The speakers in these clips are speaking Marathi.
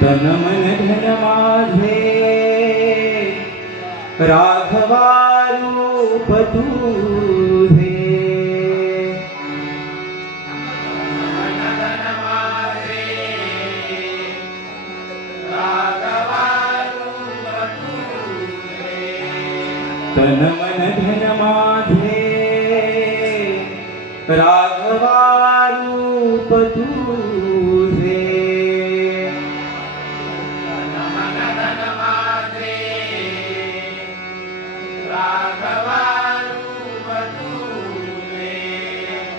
तन मन धन माझे राघवा रूप तुझे तन मन धन माझे राघवा रूप तुझे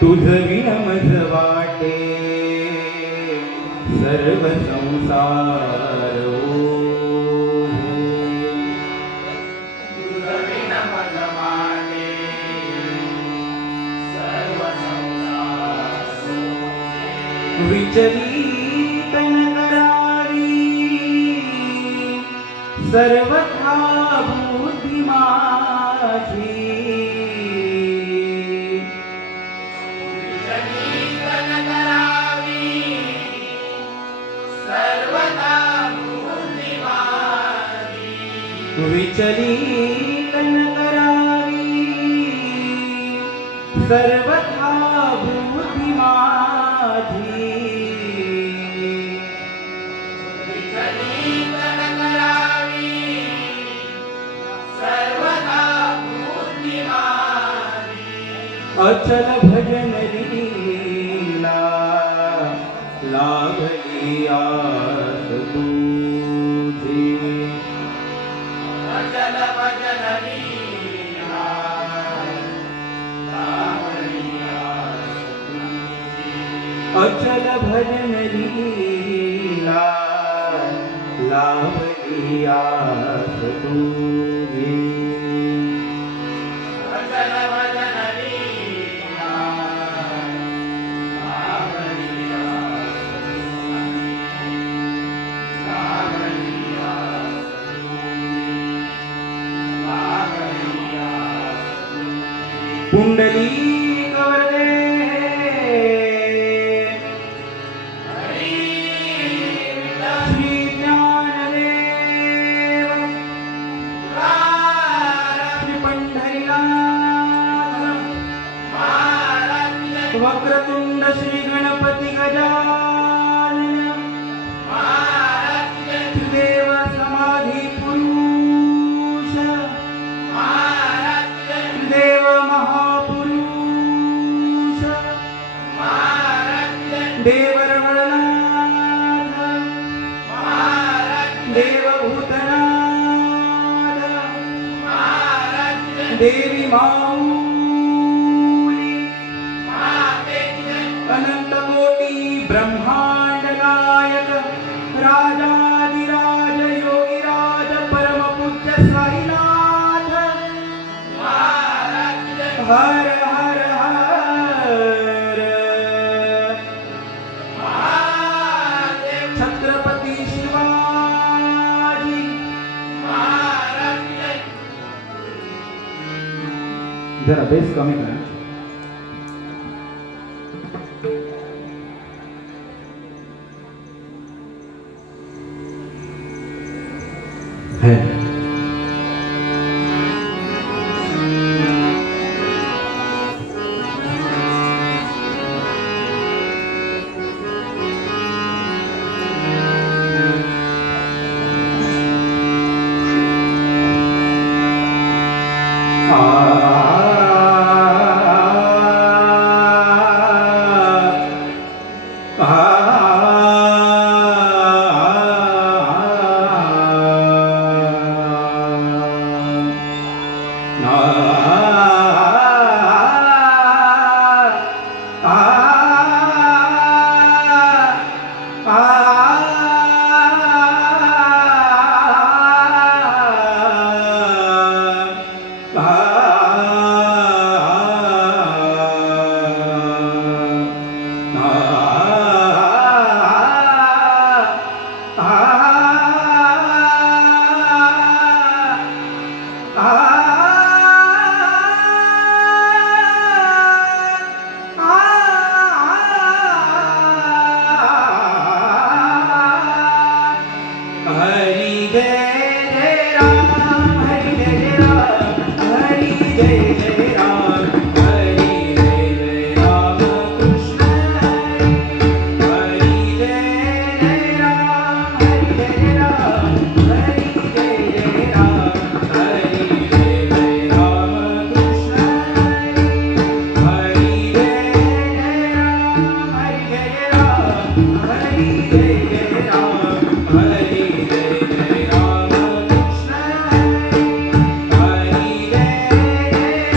तुझ विण मज वाटे सर्व संसार विचलित न करावी सर्वथा बुद्धी माझी विचलित न करावी सर्वथा बुद्धी माझी विचलित न करावी सर्वथा बुद्धी माझी अचल भजन लीला लाभली आस तुझी अचल भजन लीला लाभली आस तुझी अचल भजन लीला लाभली आस तुझी अचल भजन लीला लाभली आस तुझी पुंडलिक वरदे श्री ज्ञानदेव श्री पंढरीनाथ वक्रतुंड श्री गणपती गजानन देव समाधी पुरुष देव महापुरुष देव रमणनाथ देव भूतनाथ देवी माऊली माते की जय. अनंत कोटी ब्रह्मांड नायक राजाधिराज योगीराज परमपूज्य साईनाथ महाराज की जय. हर हर हर महादेव. छत्रपती शिवाजी महाराज की जय. जरा बेस कमी करा है हरि जय जय राम हरि जय जय राम हरि जय जय राम हरि जय जय राम कृष्ण हरि जय जय राम हरि जय जय राम हरि जय जय राम हरि जय जय राम कृष्ण हरि जय जय राम हरि जय जय राम हरि जय जय राम हरि जय जय राम कृष्ण हरि जय जय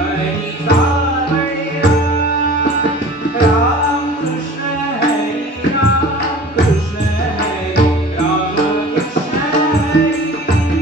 हरी सावळ्या राम कृष्ण हरी राम कृष्ण हरी राम कृष्ण हरी हरी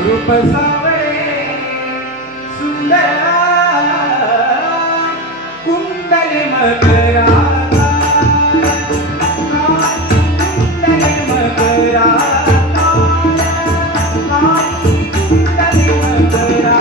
रूप सावळे सुंदर कुंडली मकरा कुंडली मकरा कुंडली मकरा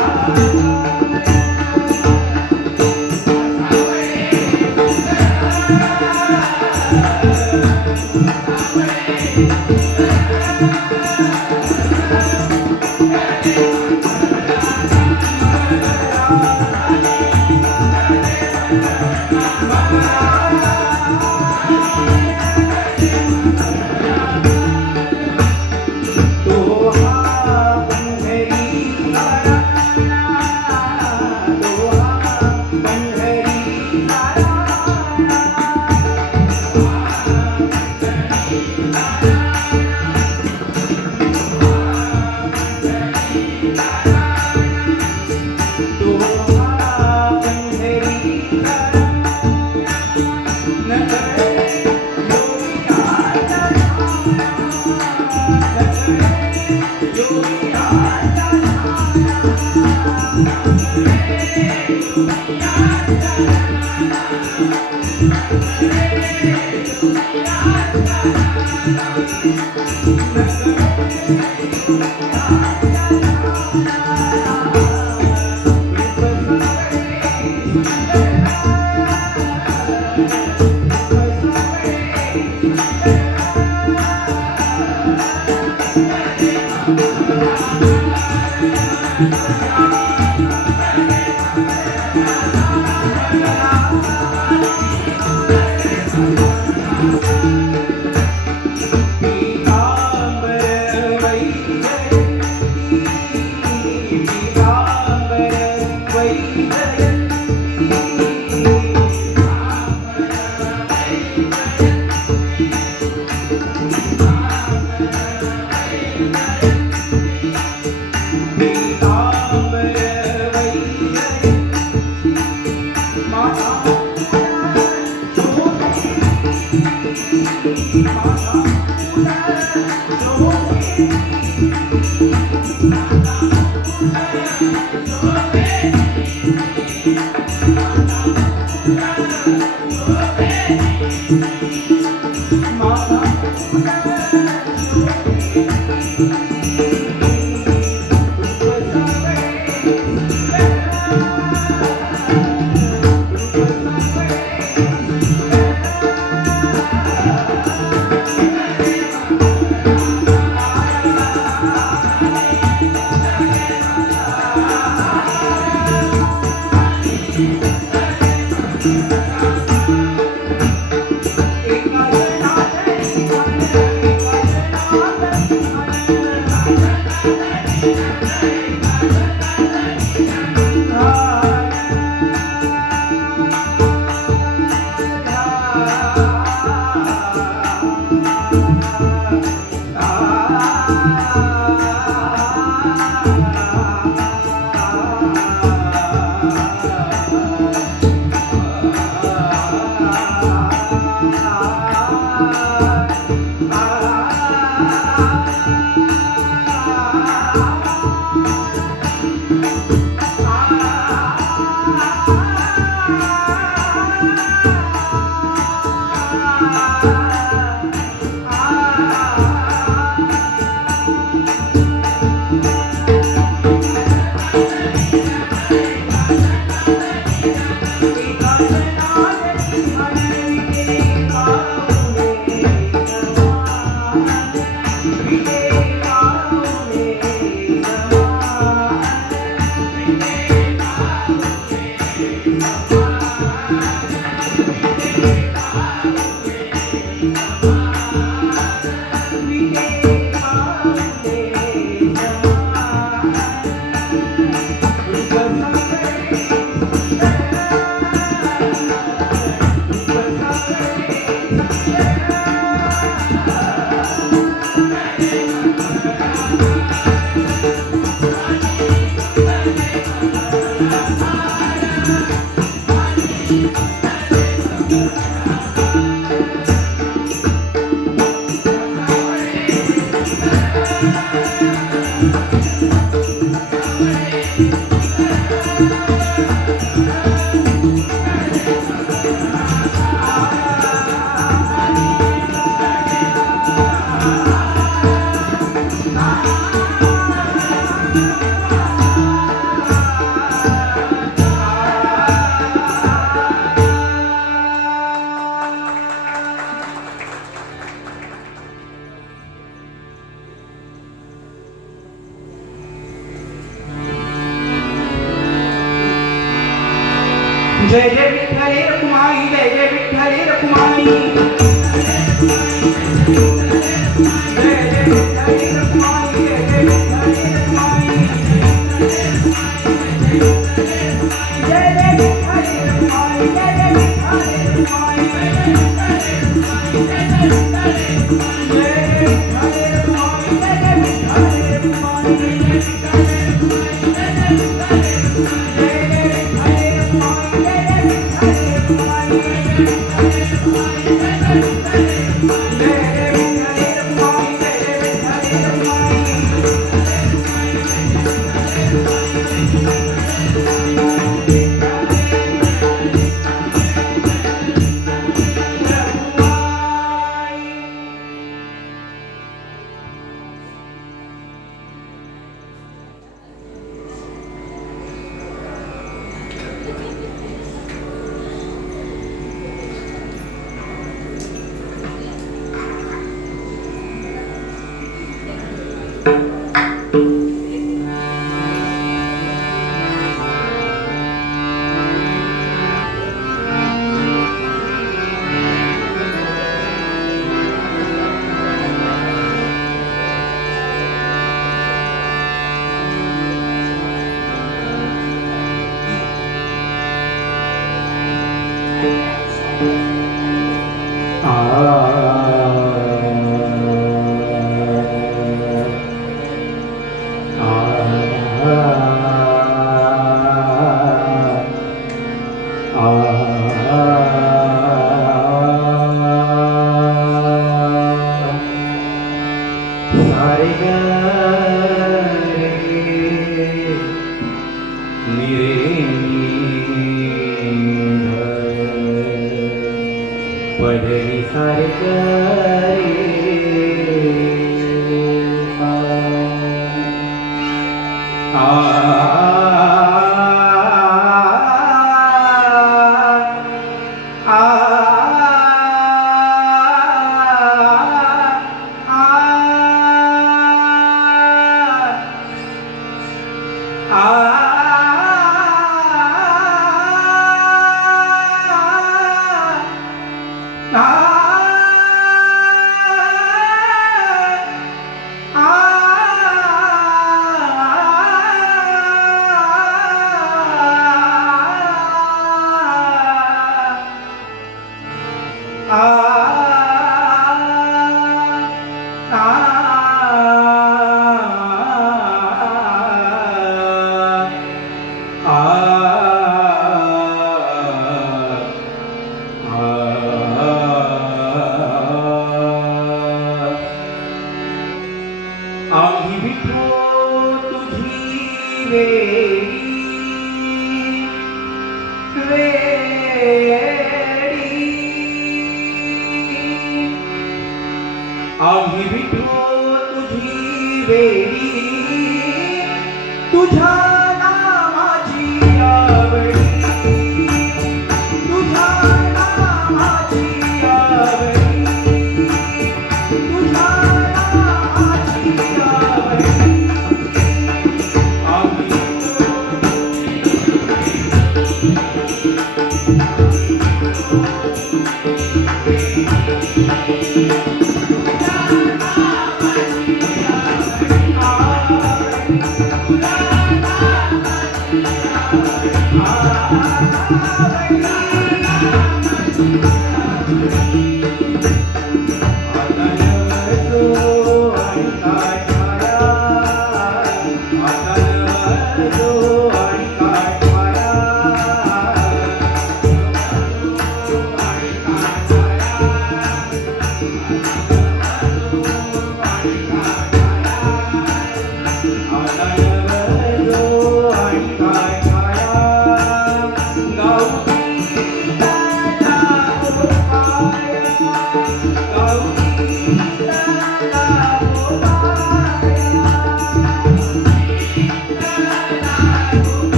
जय जय विठ्ठले रखुमाई जय जय विठ्ठले रखुमाई जय जय विठ्ठले रखुमाई जय जय विठ्ठले रखुमाई जय जय विठ्ठले रखुमाई जय जय विठ्ठले रखुमाई पदरी सारखं आम्ही विठो तुझी वेडी आम्ही विठो तुझी वेडी तुझ्या नामाची आवडी तुझ्या नामाची आवडी तुझ्या नामाची आवडी आम्ही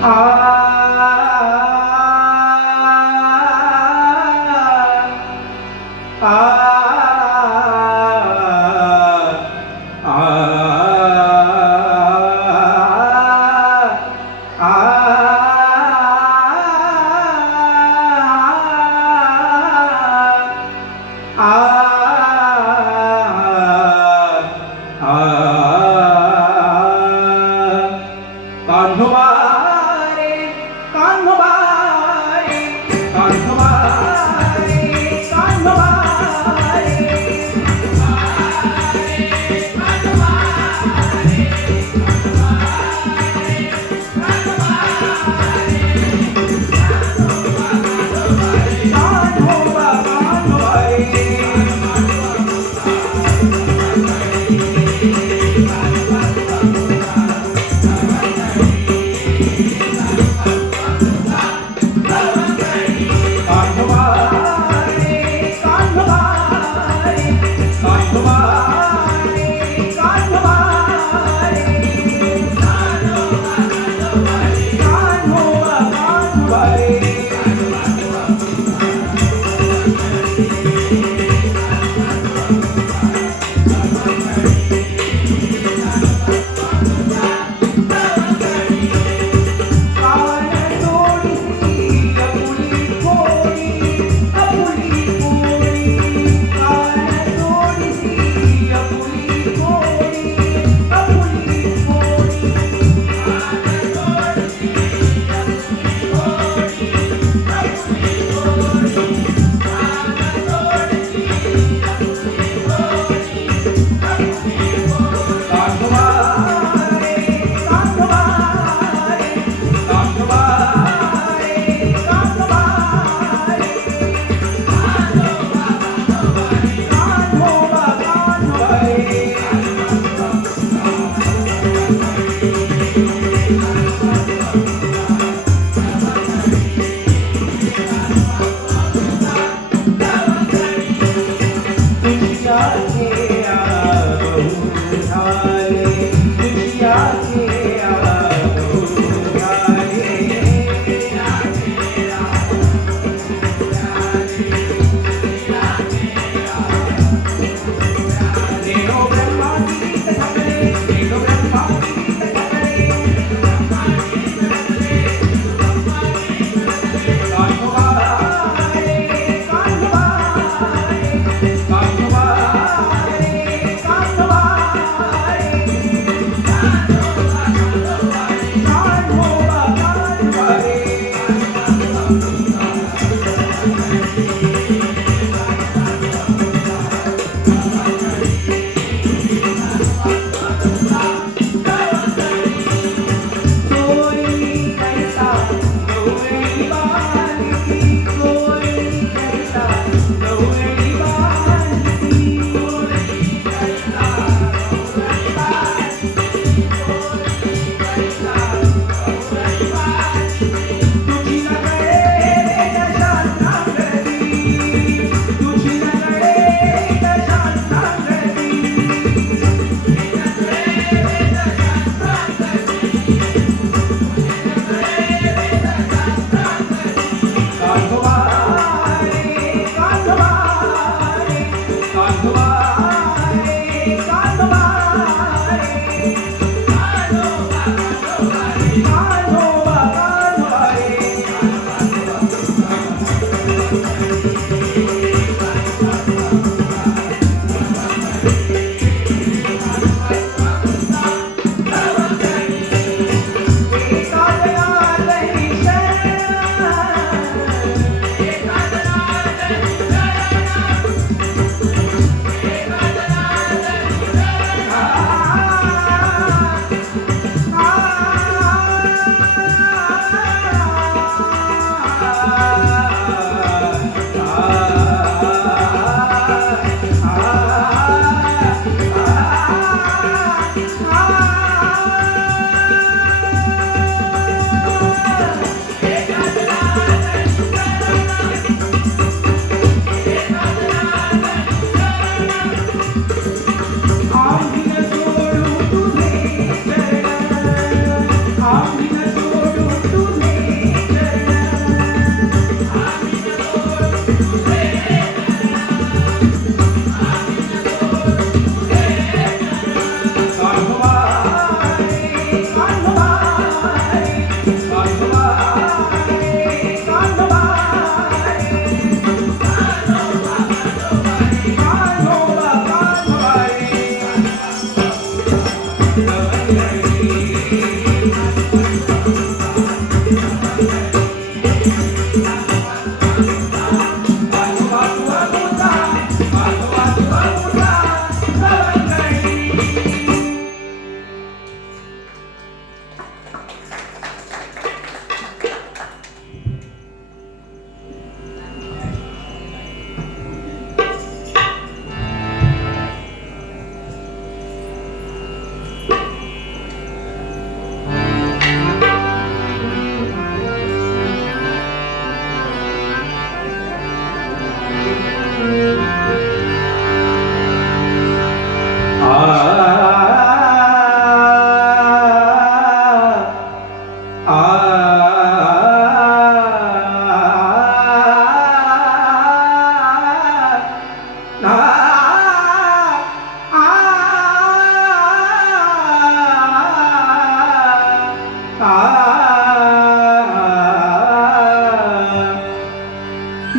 आ आ कान्होबा रे कान्होबा रे कान्होबा रे कान्होबा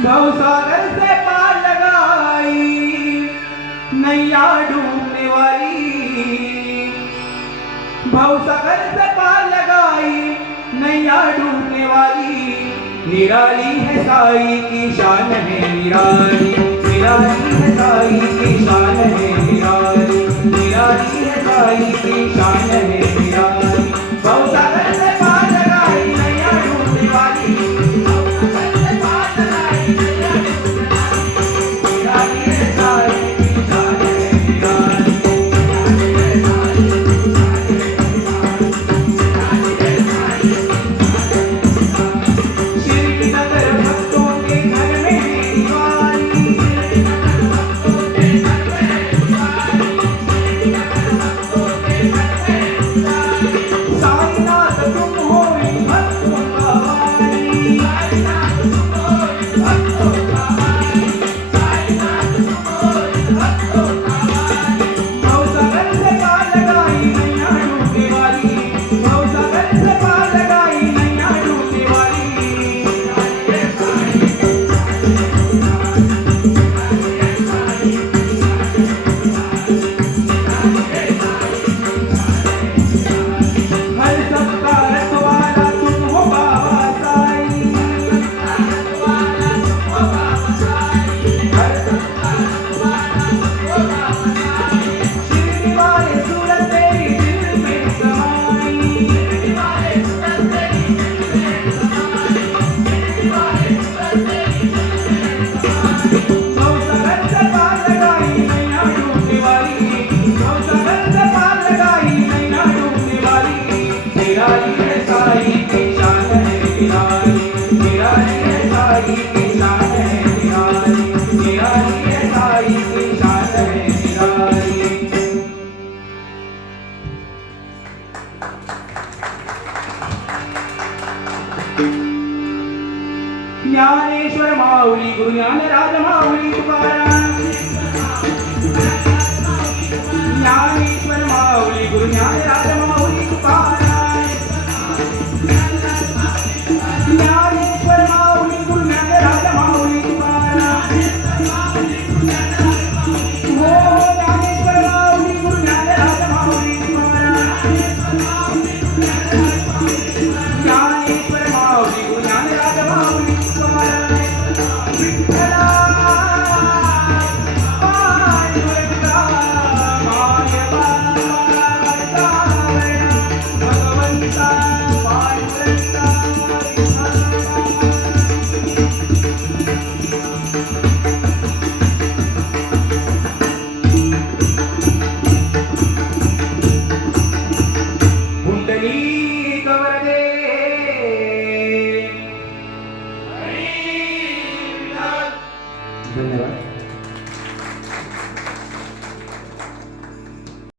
भवसागर से पार लगाई नैया डूबने वाली, भवसागर से पार लगाई नैया डूबने वाली, निराली है साई की शान है निराली, निराली है साई की शान है निराली, निराली है साई की शान है निराली। भवसागर से पार लगाई नैया डूबने वाली, भवसागर से पार लगाई नैया डूबने वाली, निराली है साई की शान है निराली, निराली है साई की शान है निराली, निराली है साई की शान है निराली। शिरडी नगर भक्तों के घर में है दिवाली, शिरडी नगर भक्तों के घर में है दिवाली, शिरडी नगर भक्तों के घर में है दिवाली। साईनाथ तुम हो इन भक्तों का वाली, साईनाथ तुम हो इन भक्तों का वाली, साईनाथ तुम हो इन भक्तों का वाली। भवसागर से पार लगाई नैया डूबने वाली, भवसागर से पार लगाई नैया डूबने वाली, निराली है साई की शान है निराली, निराली है साई की शान है निराली, निराली है साई की शान है निराली। हर सबका रखवाला तुम हो बाबा साई, हर सबका रखवाला तुम हो बाबा साई, हर सबका रखवाला तुम हो बाबा साई। शिरडी वाले सूरत तेरी दिल में समाई, शिरडी वाले सूरत तेरी दिल में समाई, शिरडी वाले सूरत तेरी दिल में समाई। भवसागर से पार लगाई नैया डूबने वाली, भवसागर से पार लगाई नैया डूबने वाली, निराली है साई की शान है निराली, निराली है साई की शान है निराली, निराली है साई की शान है निराली। ज्ञानेश्वर माऊली गुरु ज्ञानराज माऊली तुकाराम, ज्ञानेश्वर माऊली गुरु ज्ञानराज माऊली तुकाराम, ज्ञानेश्वर माऊली गुरु ज्ञानराज माऊली तुकाराम, हो ज्ञानेश्वर माऊली गुरु ज्ञानराज माऊली तुकाराम, ज्ञानेश्वर माऊली गुरु ज्ञानराज माऊली तुकाराम। विठ्ठला पांडुरंगा माय बाबा भगवंता पांडुरंगा पुंडलीक वरदे, हरी विठ्ठल धन्यवाद.